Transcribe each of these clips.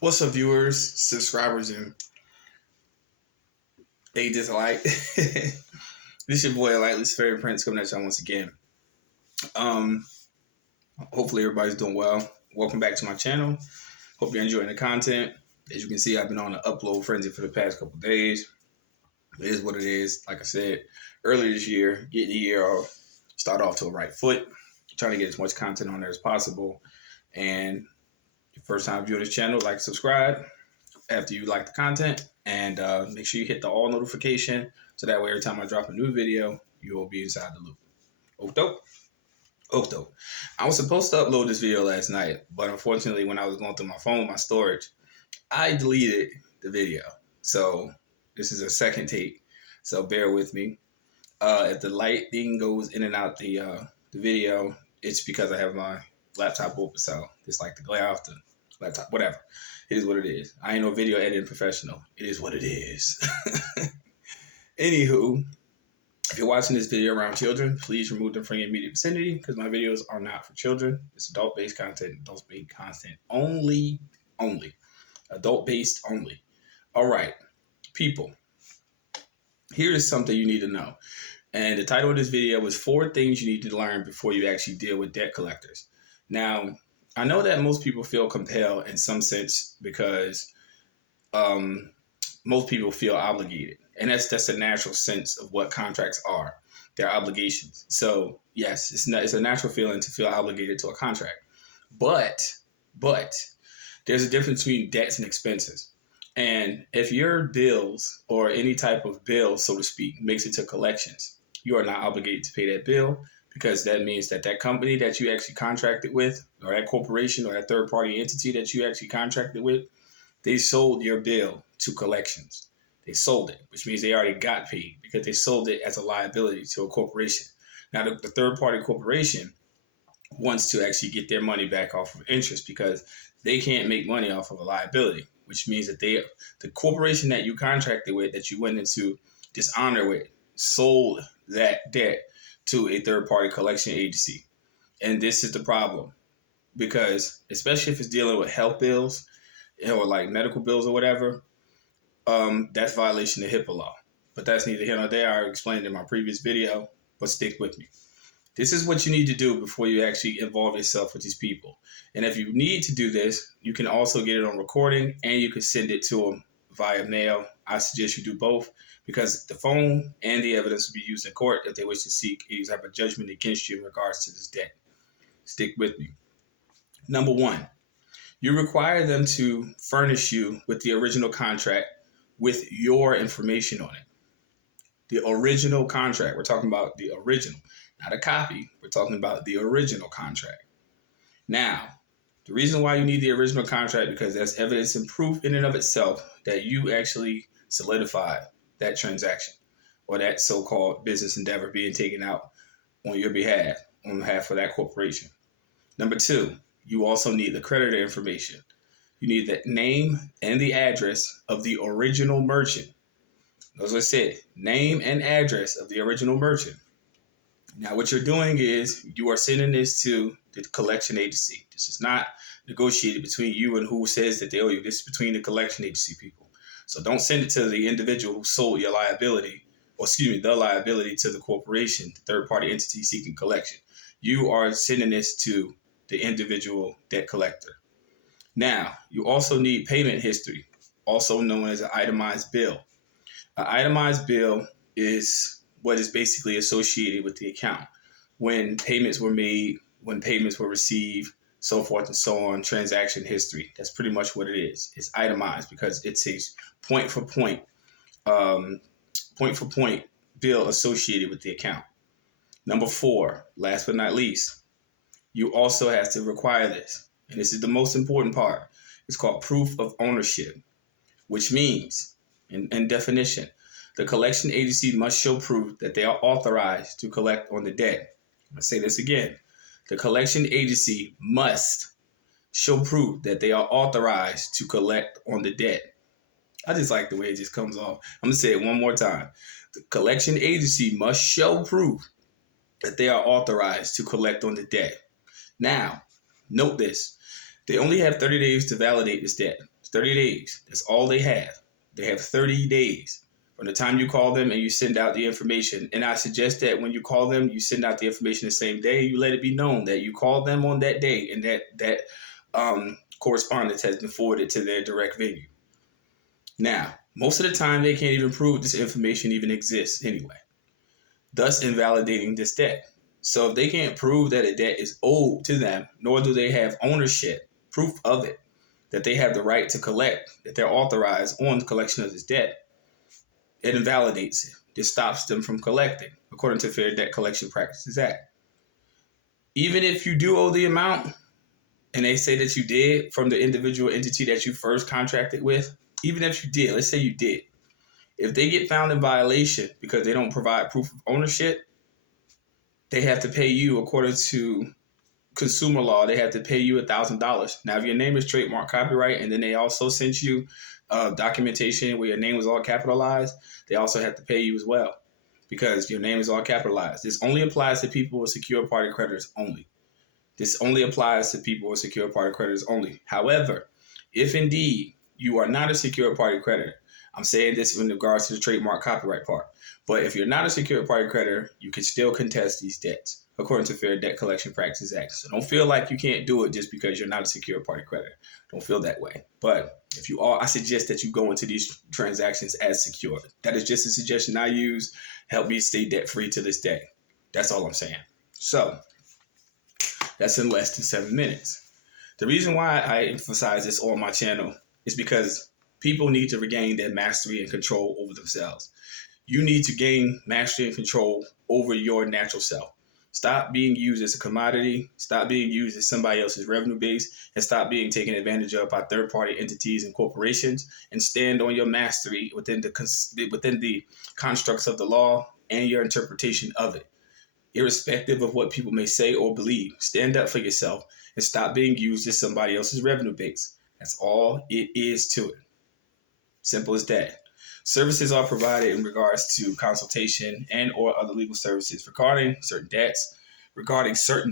What's up, viewers, subscribers, and a dislike? This your boy, Luciferian Prince, coming at y'all once again. Um, Hopefully everybody's doing well. Welcome back to my channel. Hope you're enjoying the content. As you can see, I've been on an upload frenzy for the past couple days. It is what it is. Like I said earlier this year, getting the year off, start off to a right foot, trying to get as much content on there as possible. And your first time viewing this channel, like, subscribe after you like the content, and make sure you hit the all notification so that way every time I drop a new video, you will be inside the loop. Oh, dope. Oh, dope. I was supposed to upload this video last night, but unfortunately, when I was going through my phone, my storage, I deleted the video. So this is a second take. So bear with me. If the lighting goes in and out the video, it's because I have my laptop open, so it's like the glare off the laptop, whatever. It is what it is. I ain't no video editing professional. It is what it is. Anywho, if you're watching this video around children, please remove them from your immediate vicinity because my videos are not for children. It's adult-based content, adult-based content only. Adult-based only. All right, people, here is something you need to know. And the title of this video was 4 things you need to learn before you actually deal with debt collectors. Now, I know that most people feel compelled in some sense because most people feel obligated. And that's a natural sense of what contracts are. They're obligations. So, yes, it's a natural feeling to feel obligated to a contract. But there's a difference between debts and expenses. And if your bills or any type of bill, so to speak, makes it to collections, you are not obligated to pay that bill, because that means that company that you actually contracted with, or that corporation or that third-party entity that you actually contracted with, they sold your bill to collections. They sold it, which means they already got paid because they sold it as a liability to a corporation. Now, the third-party corporation wants to actually get their money back off of interest because they can't make money off of a liability, which means that the corporation that you contracted with, that you went into dishonor with, sold that debt to a third-party collection agency. And this is the problem, because especially if it's dealing with health bills or like medical bills or whatever, that's violation of HIPAA law. But that's neither here nor there. I explained in my previous video, but stick with me. This is what you need to do before you actually involve yourself with these people. And if you need to do this, you can also get it on recording and you can send it to them via mail. I suggest you do both, because the phone and the evidence will be used in court if they wish to seek any type of judgment against you in regards to this debt. Stick with me. Number 1, you require them to furnish you with the original contract with your information on it. The original contract. We're talking about the original, not a copy. We're talking about the original contract. Now, the reason why you need the original contract, because that's evidence and proof in and of itself that you actually solidified that transaction or that so-called business endeavor being taken out on your behalf, on behalf of that corporation. Number 2, you also need the creditor information. You need the name and the address of the original merchant. As I said, name and address of the original merchant. Now, what you're doing is you are sending this to the collection agency. This is not negotiated between you and who says that they owe you. This is between the collection agency people. So don't send it to the individual who sold your liability, or the liability to the corporation, the third-party entity seeking collection. You are sending this to the individual debt collector. Now, you also need payment history, also known as an itemized bill. An itemized bill is what is basically associated with the account. When payments were made, when payments were received, so forth and so on, transaction history. That's pretty much what it is. It's itemized because it's a point for point bill associated with the account. Number 4, last but not least, you also have to require this. And this is the most important part. It's called proof of ownership, which means, in definition, the collection agency must show proof that they are authorized to collect on the debt. I'll say this again. The collection agency must show proof that they are authorized to collect on the debt. I just like the way it just comes off. I'm going to say it one more time. The collection agency must show proof that they are authorized to collect on the debt. Now, note this. They only have 30 days to validate this debt. 30 days. That's all they have. They have 30 days from the time you call them and you send out the information. And I suggest that when you call them, you send out the information the same day. You let it be known that you called them on that day and that correspondence has been forwarded to their direct venue. Now, most of the time, they can't even prove this information even exists anyway, thus invalidating this debt. So if they can't prove that a debt is owed to them, nor do they have ownership, proof of it, that they have the right to collect, that they're authorized on the collection of this debt, it invalidates it. This stops them from collecting, according to Fair Debt Collection Practices Act. Even if you do owe the amount, and they say that you did from the individual entity that you first contracted with, even if you did, let's say you did, if they get found in violation because they don't provide proof of ownership, they have to pay you, according to consumer law, they have to pay you $1,000. Now, if your name is trademark copyright, and then they also sent you documentation where your name was all capitalized, they also have to pay you as well because your name is all capitalized. This only applies to people with secure party creditors only. This only applies to people with secure party creditors only. However, if indeed you are not a secure party creditor, I'm saying this in regards to the trademark copyright part, but if you're not a secure party creditor, you can still contest these debts according to Fair Debt Collection Practices Act. So don't feel like you can't do it just because you're not a secure party creditor. Don't feel that way. But if you are, I suggest that you go into these transactions as secure. That is just a suggestion I use. Help me stay debt free to this day. That's all I'm saying. So that's in less than 7 minutes. The reason why I emphasize this on my channel is because people need to regain their mastery and control over themselves. You need to gain mastery and control over your natural self. Stop being used as a commodity. Stop being used as somebody else's revenue base, and stop being taken advantage of by third-party entities and corporations. And stand on your mastery within the constructs of the law and your interpretation of it, irrespective of what people may say or believe. Stand up for yourself and stop being used as somebody else's revenue base. That's all it is to it. Simple as that. Services are provided in regards to consultation and or other legal services regarding certain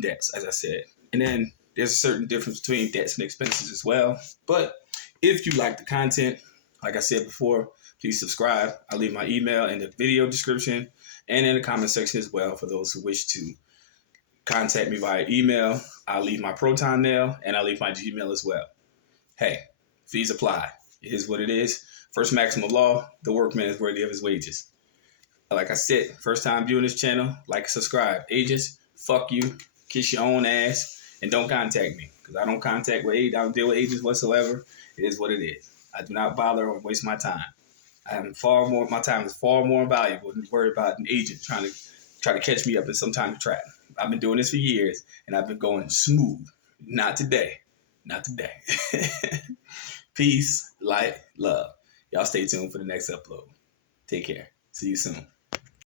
debts, as I said. And then there's a certain difference between debts and expenses as well. But if you like the content, like I said before, please subscribe. I'll leave my email in the video description and in the comment section as well for those who wish to contact me via email. I'll leave my Proton mail and I'll leave my Gmail as well. Hey, fees apply. It is what it is. First maximum law, the workman is worthy of his wages. Like I said, first time viewing this channel, like and subscribe. Agents, fuck you, kiss your own ass, and don't contact me. Because I don't deal with agents whatsoever. It is what it is. I do not bother or waste my time. My time is far more valuable than to worry about an agent trying to catch me up in some kind of trap. I've been doing this for years, and I've been going smooth. Not today. Not today. Peace, light, love. Y'all stay tuned for the next upload. Take care. See you soon.